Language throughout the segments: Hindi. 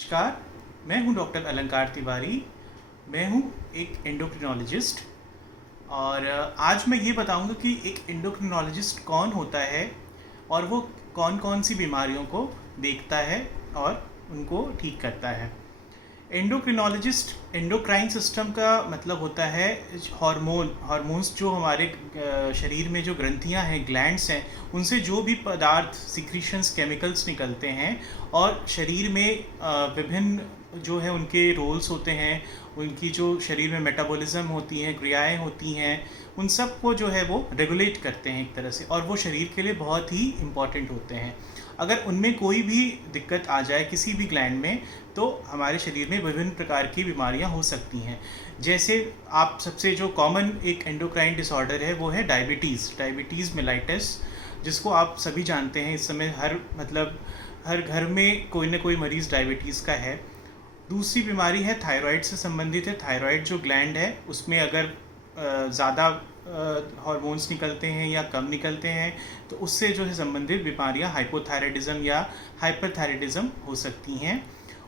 नमस्कार, मैं हूं डॉक्टर अलंकार तिवारी। मैं हूं एक एंडोक्रिनोलॉजिस्ट और आज मैं ये बताऊंगा कि एक एंडोक्रिनोलॉजिस्ट कौन होता है और वो कौन कौन सी बीमारियों को देखता है और उनको ठीक करता है। एंडोक्रिनोलॉजिस्ट एंडोक्राइन सिस्टम का मतलब होता है हार्मोन्स जो हमारे शरीर में जो ग्रंथियां हैं, ग्लैंड्स हैं, उनसे जो भी पदार्थ सिक्रीशंस केमिकल्स निकलते हैं और शरीर में विभिन्न जो है उनके रोल्स होते हैं, उनकी जो शरीर में मेटाबॉलिज्म होती हैं, क्रियाएं होती हैं, उन सब को जो है वो रेगुलेट करते हैं एक तरह से, और वो शरीर के लिए बहुत ही इम्पॉर्टेंट होते हैं। अगर उनमें कोई भी दिक्कत आ जाए किसी भी ग्लैंड में, तो हमारे शरीर में विभिन्न प्रकार की बीमारियां हो सकती हैं। जैसे आप सबसे जो कॉमन एक एंडोक्राइन डिसऑर्डर है वो है डायबिटीज़ मेलाइटस, जिसको आप सभी जानते हैं। इस समय हर घर में कोई ना कोई मरीज़ डायबिटीज़ का है। दूसरी बीमारी है थायराइड से संबंधित है। थायराइड जो ग्लैंड है उसमें अगर ज़्यादा हार्मोन्स निकलते हैं या कम निकलते हैं तो उससे जो है संबंधित बीमारियां हाइपोथायराइडिज्म या हाइपरथायराइडिज्म हो सकती हैं।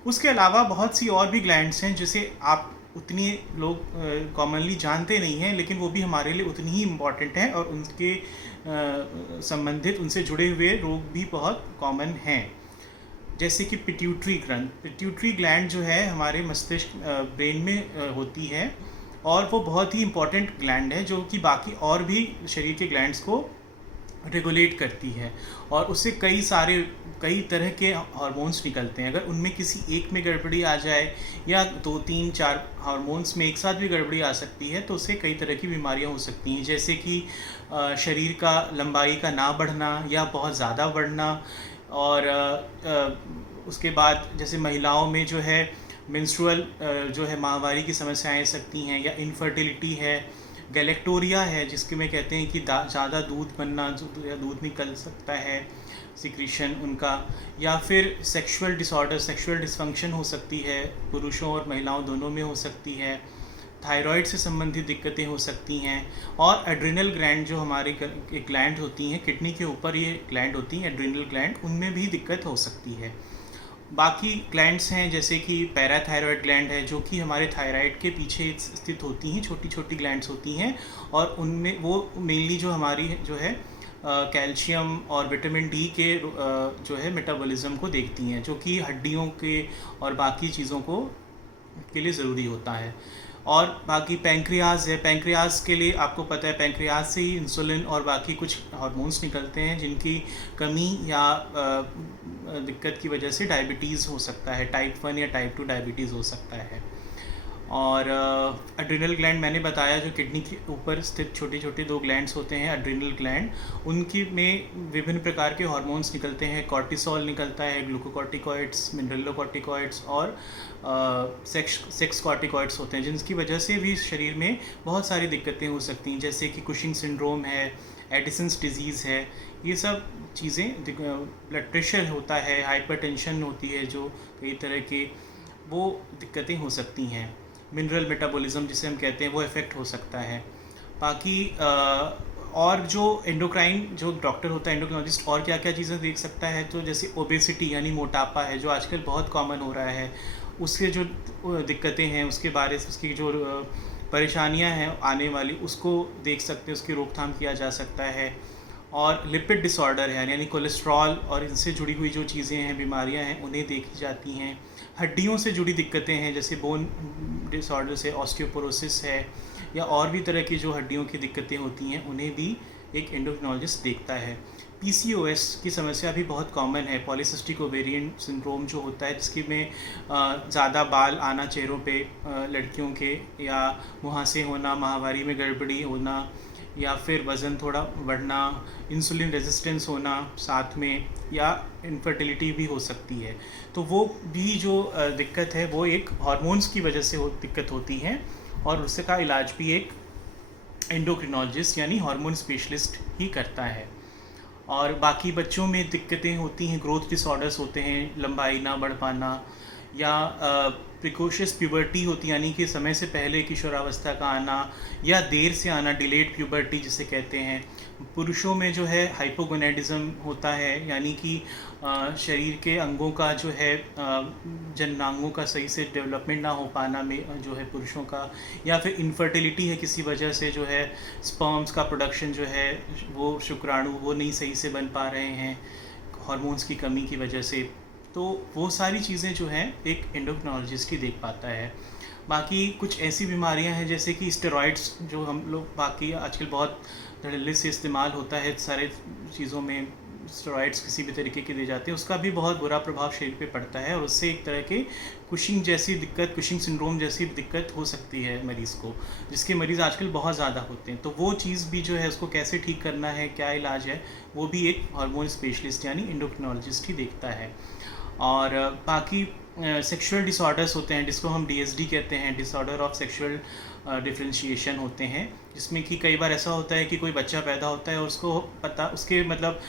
उसके अलावा बहुत सी और भी ग्लैंड्स हैं जिसे आप उतनी लोग कॉमनली जानते नहीं हैं, लेकिन वो भी हमारे लिए उतनी ही इम्पॉर्टेंट हैं और उनके संबंधित उनसे जुड़े हुए रोग भी बहुत कॉमन हैं। जैसे कि पिट्यूटरी ग्लैंड जो है हमारे मस्तिष्क ब्रेन में होती है, और वो बहुत ही इम्पॉर्टेंट ग्लैंड है जो कि बाकी और भी शरीर के ग्लैंड्स को रेगुलेट करती है, और उससे कई तरह के हार्मोन्स निकलते हैं। अगर उनमें किसी एक में गड़बड़ी आ जाए या 2 3 4 हार्मोन्स में एक साथ भी गड़बड़ी आ सकती है तो उससे कई तरह की बीमारियां हो सकती हैं, जैसे कि शरीर का लंबाई का ना बढ़ना या बहुत ज़्यादा बढ़ना, और उसके बाद जैसे महिलाओं में जो है मेंस्ट्रुअल जो है माहवारी की समस्याएं आ सकती हैं, या इनफर्टिलिटी है, गैलेक्टोरिया है जिसके में कहते हैं कि ज़्यादा दूध बनना या दूध निकल सकता है सिक्रीशन उनका, या फिर सेक्सुअल डिसफंक्शन हो सकती है, पुरुषों और महिलाओं दोनों में हो सकती है। थायराइड से संबंधित दिक्कतें हो सकती हैं, और एड्रिनल ग्लैंड जो हमारी ग्लैंड होती हैं, किडनी के ऊपर ये ग्लैंड होती हैं एड्रिनल ग्लैंड, उनमें भी दिक्कत हो सकती है। बाकी ग्लैंड्स हैं जैसे कि पैराथायरॉयड ग्लैंड है जो कि हमारे थायराइड के पीछे स्थित होती हैं, छोटी छोटी ग्लैंड्स होती हैं, और उनमें वो मेनली जो हमारी जो है कैल्शियम और विटामिन डी के जो है मेटाबॉलिज्म को देखती हैं, जो कि हड्डियों के और बाकी चीज़ों को के लिए ज़रूरी होता है। और बाकी पैंक्रियाज है। पैंक्रियाज के लिए आपको पता है पैंक्रियाज से ही इंसुलिन और बाकी कुछ हार्मोन्स निकलते हैं जिनकी कमी या दिक्कत की वजह से डायबिटीज़ हो सकता है, टाइप 1 या टाइप 2 डायबिटीज़ हो सकता है। और एड्रिनल ग्लैंड मैंने बताया, जो किडनी के ऊपर स्थित छोटे छोटे 2 ग्लैंड्स होते हैं एड्रिनल ग्लैंड, उनकी में विभिन्न प्रकार के हार्मोन्स निकलते हैं। कॉर्टिसोल निकलता है, ग्लूकोकॉर्टिकॉइड्स, मिनरलोकॉर्टिकॉइड्स और सेक्स कॉर्टिकॉइड्स होते हैं, जिनकी वजह से भी शरीर में बहुत सारी दिक्कतें हो सकती हैं, जैसे कि कुशिंग सिंड्रोम है, एडिसन्स डिजीज़ है। ये सब चीज़ें, ब्लड प्रेशर होता है, हाइपरटेंशन होती है, जो कई तरह के वो दिक्कतें हो सकती हैं। मिनरल मेटाबॉलिज्म जिसे हम कहते हैं वो इफ़ेक्ट हो सकता है। बाकी और जो एंडोक्राइन जो डॉक्टर होता है एंडोक्रिनोलॉजिस्ट, और क्या क्या चीज़ें देख सकता है, तो जैसे ओबेसिटी यानी मोटापा है जो आजकल बहुत कॉमन हो रहा है, उसके जो दिक्कतें हैं उसके बारे में, उसकी जो परेशानियां हैं आने वाली, उसको देख सकते हैं, उसकी रोकथाम किया जा सकता है। और लिपिड डिसऑर्डर है यानी कोलेस्ट्रॉल और इनसे जुड़ी हुई जो चीज़ें हैं, बीमारियां हैं, उन्हें देखी जाती हैं। हड्डियों से जुड़ी दिक्कतें हैं जैसे बोन डिसऑर्डर से ऑस्टियोपोरोसिस है, या और भी तरह की जो हड्डियों की दिक्कतें होती हैं उन्हें भी एक एंडोक्रिनोलॉजिस्ट देखता है। पीसीओएस की समस्या भी बहुत कॉमन है, पॉलीसिस्टिक ओवेरियन सिंड्रोम जो होता है, जिसके में ज़्यादा बाल आना चेहरों पे लड़कियों के, या मुहासे होना, माहवारी में गड़बड़ी होना, या फिर वज़न थोड़ा बढ़ना, इंसुलिन रेजिस्टेंस होना साथ में, या इनफर्टिलिटी भी हो सकती है। तो वो भी जो दिक्कत है वो एक हार्मोन्स की वजह से दिक्कत होती है, और उसका इलाज भी एक एंडोक्रिनोलॉजिस्ट यानी हार्मोन स्पेशलिस्ट ही करता है। और बाकी बच्चों में दिक्कतें होती हैं, ग्रोथ डिसऑर्डर्स होते हैं, लंबाई ना बढ़ पाना, या प्रिकॉशियस प्यूबर्टी होती है, यानी कि समय से पहले किशोरावस्था का आना या देर से आना, डिलेड प्यूबर्टी जिसे कहते हैं। पुरुषों में जो है हाइपोगोनेडिज्म होता है, यानी कि शरीर के अंगों का जो है जननांगों का सही से डेवलपमेंट ना हो पाना में जो है पुरुषों का, या फिर इनफर्टिलिटी है किसी वजह से, जो है स्पर्म्स का प्रोडक्शन जो है वो शुक्राणु वो नहीं सही से बन पा रहे हैं हार्मोन्स की कमी की वजह से। तो वो सारी चीज़ें जो हैं एक एंडोक्रिनोलॉजिस्ट ही देख पाता है। बाकी कुछ ऐसी बीमारियां हैं जैसे कि स्टेरॉइड्स, जो हम लोग बाकी आजकल बहुत धड़ल्ले से इस्तेमाल होता है सारे चीज़ों में, स्टेरॉइड्स किसी भी तरीके के दिए जाते हैं, उसका भी बहुत बुरा प्रभाव शरीर पे पड़ता है और उससे एक तरह के कुशिंग जैसी दिक्कत, कुशिंग सिंड्रोम जैसी दिक्कत हो सकती है मरीज़ को, जिसके मरीज़ आजकल बहुत ज़्यादा होते हैं। तो वो चीज़ भी जो है उसको कैसे ठीक करना है, क्या इलाज है, वो भी एक हार्मोन स्पेशलिस्ट यानी एंडोक्रिनोलॉजिस्ट ही देखता है। और बाकी सेक्सुअल डिसऑर्डर्स होते हैं जिसको हम डीएसडी कहते हैं, डिसऑर्डर ऑफ सेक्सुअल डिफरेंशिएशन होते हैं, जिसमें कि कई बार ऐसा होता है कि कोई बच्चा पैदा होता है और उसको पता उसके मतलब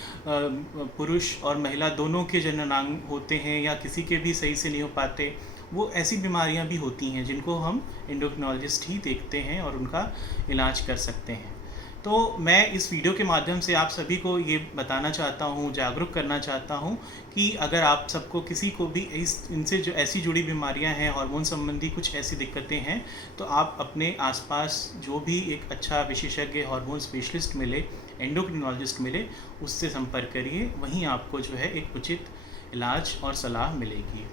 पुरुष और महिला दोनों के जननांग होते हैं या किसी के भी सही से नहीं हो पाते। वो ऐसी बीमारियां भी होती हैं जिनको हम एंडोक्रिनोलॉजिस्ट ही देखते हैं और उनका इलाज कर सकते हैं। तो मैं इस वीडियो के माध्यम से आप सभी को ये बताना चाहता हूँ, जागरूक करना चाहता हूँ कि अगर आप सबको किसी को भी इनसे जो ऐसी जुड़ी बीमारियाँ हैं, हार्मोन संबंधी कुछ ऐसी दिक्कतें हैं, तो आप अपने आसपास जो भी एक अच्छा विशेषज्ञ हार्मोन स्पेशलिस्ट मिले, एंडोक्रिनोलॉजिस्ट मिले, उससे संपर्क करिए। वहीं आपको जो है एक उचित इलाज और सलाह मिलेगी।